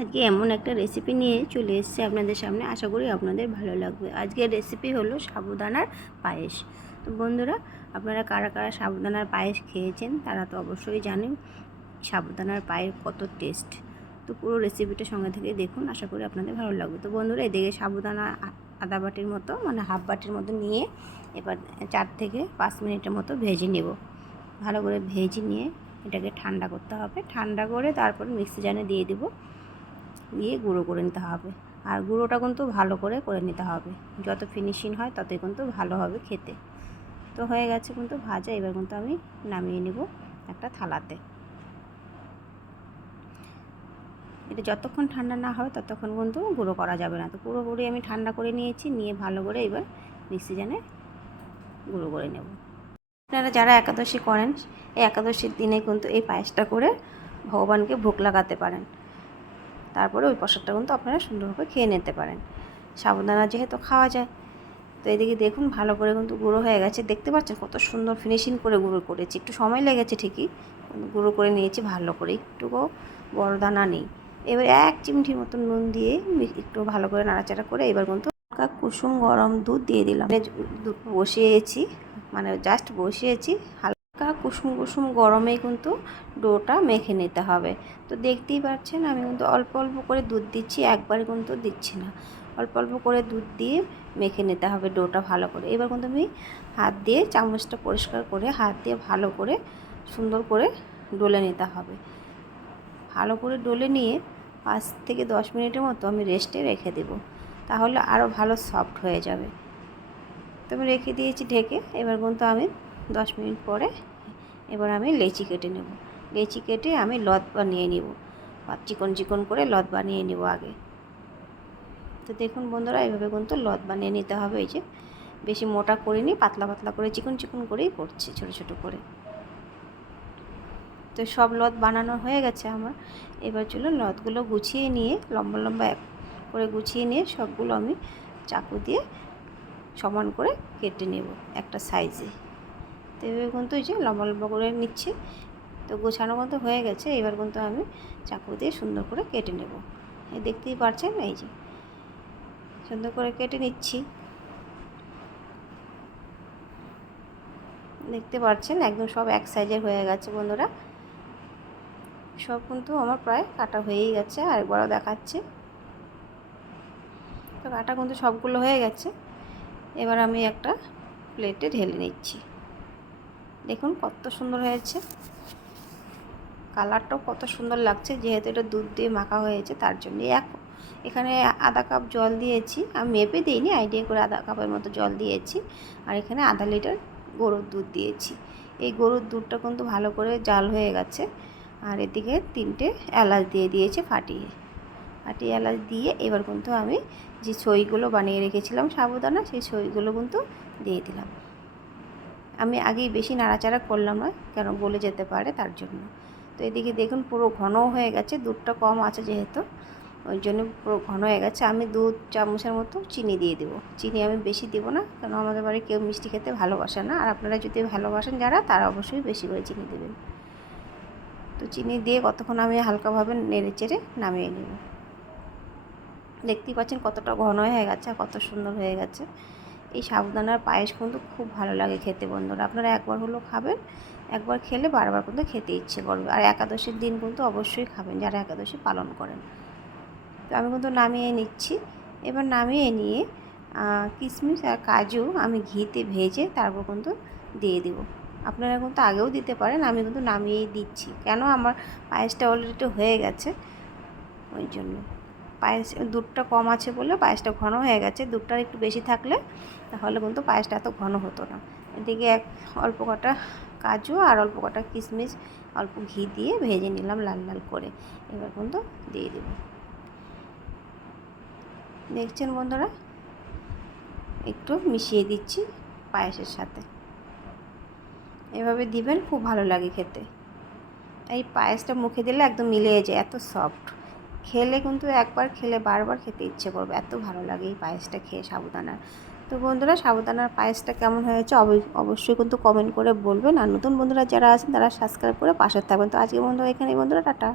আজকে এমন একটা রেসিপি নিয়ে চলে এসেছি আপনাদের সামনে, আশা করি আপনাদের ভালো লাগবে। আজকের রেসিপি হলো সাবুদানার পায়েস। তো বন্ধুরা, আপনারা কারা কারা সাবুদানার পায়েস খেয়েছেন তারা তো অবশ্যই জানেন সাবুদানার পায়েস কত টেস্ট। তো পুরো রেসিপিটা সঙ্গে থেকে দেখুন, আশা করি আপনাদের ভালো লাগবে। তো বন্ধুরা, এদিকে সাবুদানা আধা বাটির মতো, মানে হাফ বাটির মতো নিয়ে এবার 4 থেকে 5 মিনিটের মতো ভেজে নেব। ভালো করে ভেজে নিয়ে এটাকে ঠান্ডা করতে হবে। ঠান্ডা করে তারপর মিক্সি জারে দিয়ে দেবো, দিয়ে গুঁড়ো করে নিতে হবে। আর গুঁড়োটা কিন্তু ভালো করে নিতে হবে, যত ফিনিশিং হয় ততই কিন্তু ভালো হবে খেতে। তো হয়ে গেছে কিন্তু ভাজা, এবার কিন্তু আমি নামিয়ে নেব একটা থালাতে। এটা যতক্ষণ ঠান্ডা না হয় ততক্ষণ কিন্তু গুঁড়ো করা যাবে না। তো পুরোপুরি আমি ঠান্ডা করে নিয়েছি, নিয়ে ভালো করে এবার মিক্সি জারে গুঁড়ো করে নেব। আপনারা যারা একাদশী করেন, এই একাদশীর দিনে কিন্তু এই পায়েসটা করে ভগবানকে ভোগ লাগাতে পারেন। তারপরে ওই প্রসাদটা কিন্তু আপনারা সুন্দরভাবে খেয়ে নিতে পারেন। সাবুদানা যেহেতু খাওয়া যায়। তো এদিকে দেখুন ভালো করে কিন্তু গুঁড়ো হয়ে গেছে, দেখতে পাচ্ছেন কত সুন্দর ফিনিশিং করে গুঁড়ো করেছি। একটু সময় লেগেছে ঠিকই, গুঁড়ো করে নিয়েছি ভালো করে, একটুও বড় দানা নেই। এবার 1 চিমটি মতো নুন দিয়ে একটু ভালো করে নাড়াচাড়া করে এবার কিন্তু হালকা কুসুম গরম দুধ দিয়ে দিলাম। দুধ বসিয়েছি, মানে জাস্ট বসিয়েছি, হালকা কুসুম কুসুম গরমেই কিন্তু ডোটা মেখে নিতে হবে। তো দেখতেই পাচ্ছেন আমি কিন্তু অল্প অল্প করে দুধ দিচ্ছি, একবারে কিন্তু দিচ্ছি না। অল্প অল্প করে দুধ দিয়ে মেখে নিতে হবে ডোটা ভালো করে। এবার কিন্তু আমি হাত দিয়ে চামচটা পরিষ্কার করে হাত দিয়ে ভালো করে সুন্দর করে ডলে নিতে হবে। ভালো করে ডলে নিয়ে 5 থেকে 10 মিনিটের মতো আমি রেস্টে রেখে দেব, তাহলে আরও ভালো সফট হয়ে যাবে। তো আমি রেখে দিয়েছি ঢেকে। এবার কিন্তু আমি 10 মিনিট পরে এবার আমি লেচি কেটে নেব। লেচি কেটে আমি লত বানিয়ে নিব, চিকন চিকন করে লত বানিয়ে নেব আগে। তো দেখুন বন্ধুরা, এইভাবে কিন্তু লত বানিয়ে নিতে হবে। এই যে বেশি মোটা করিনি, পাতলা পাতলা করে চিকন চিকন করেই করছি, ছোটো ছোটো করে। তো সব লত বানানো হয়ে গেছে আমার। এবার চলো লতগুলো গুছিয়ে নিয়ে লম্বা লম্বা এক করে গুছিয়ে নিয়ে সবগুলো আমি চাকু দিয়ে সমান করে কেটে নেব একটা সাইজে। তো এভাবে কিন্তু এই যে লম্বা লম্বা করে নিচ্ছি। তো গোছানো মতো হয়ে গেছে। এবার কিন্তু আমি চাকু দিয়ে সুন্দর করে কেটে নেব। এই দেখতেই পাচ্ছেন, এই যে সুন্দর করে কেটে নিচ্ছি। দেখতে পাচ্ছেন একদম সব এক সাইজের হয়ে গেছে বন্ধুরা। সব কিন্তু আমার প্রায় কাটা হয়েই গেছে, আরেকবারও দেখাচ্ছি। তো কাটা কিন্তু সবগুলো হয়ে গেছে। এবার আমি একটা প্লেটে ঢেলে নিচ্ছি। দেখুন কত সুন্দর হয়েছে, কালারটাও কত সুন্দর লাগছে, যেহেতু এটা দুধ দিয়ে মাখা হয়েছে তার জন্য। এখানে আধা কাপ জল দিয়েছি, আমি মেপে দিইনি, আইডিয়া করে আধা কাপের মতো জল দিয়েছি। আর এখানে আধা লিটার গরুর দুধ দিয়েছি। এই গরুর দুধটা কিন্তু ভালো করে জাল হয়ে গেছে। আর এদিকে 3টে এলাচ দিয়ে দিয়েছি ফাটিয়ে এলাচ দিয়ে এবার কিন্তু আমি যে ছইগুলো বানিয়ে রেখেছিলাম সাবুদানা, সেই ছইগুলো কিন্তু দিয়ে দিলাম। আমি আগেই বেশি নাড়াচাড়া করলাম না, কেন গলে যেতে পারে তার জন্য। তো এদিকে দেখুন পুরো ঘনও হয়ে গেছে, দুধটা কম আছে যেহেতু, ওই জন্য পুরো ঘন হয়ে গেছে। আমি 2 চামচের মতো চিনি দিয়ে দেবো। চিনি আমি বেশি দেবো না, কারণ আমাদের বাড়ি কেউ মিষ্টি খেতে ভালোবাসে না। আর আপনারা যদি ভালোবাসেন যারা, তারা অবশ্যই বেশি করে চিনি দেবেন। তো চিনি দিয়ে কতক্ষণ আমি হালকাভাবে নেড়ে চেড়ে নামিয়ে নেব। দেখতেই পাচ্ছেন কতটা ঘন হয়ে গেছে আর কত সুন্দর হয়ে গেছে। এই সাবুদানার পায়েস কিন্তু খুব ভালো লাগে খেতে বন্ধুরা। আপনারা একবার হলেও খাবেন, একবার খেলে বারবার কিন্তু খেতে ইচ্ছে করবে। আর একাদশীর দিন কিন্তু অবশ্যই খাবেন যারা একাদশী পালন করেন। তো আমি কিন্তু নামিয়ে নিচ্ছি। এবার নামিয়ে নিয়ে কিশমিশ আর কাজু আমি ঘিতে ভেজে তারপর কিন্তু দিয়ে দেবো। আপনারা কিন্তু আগেও দিতে পারেন, আমি কিন্তু নামিয়েই দিচ্ছি, কেন আমার পায়েসটা অলরেডি হয়ে গেছে ওই জন্য। পায়েস দুধটা কম আছে বলে পায়েসটা ঘন হয়ে গেছে। দুধটা একটু বেশি থাকলে তাহলে কিন্তু পায়েসটা এত ঘন হতো না। এদিকে অল্প কটা কাজু আর অল্প কটা কিশমিশ অল্প ঘি দিয়ে ভেজে নিলাম লাল লাল করে। এবার কিন্তু দিয়ে দেব। দেখছেন বন্ধুরা, একটু মিশিয়ে দিচ্ছি পায়েসের সাথে। এভাবে দিবেন, খুব ভালো লাগে খেতে। এই পায়েসটা মুখে দিলে একদম মিলিয়ে যায়, এত সফট। খেলে কিন্তু একবার খেলে বারবার খেতে ইচ্ছে করবে, এত ভালো লাগে এই পায়েসটা খেয়ে সাবুদানার। তো বন্ধুরা, সাবুদানার পায়েসটা কেমন হয়েছে অবশ্যই কিন্তু কমেন্ট করে বলবেন। আর নতুন বন্ধুরা যারা আছেন তারা সাবস্ক্রাইব করে পাশে থাকবেন। তো আজকে বন্ধুরা এখানে, বন্ধুরা টাটা।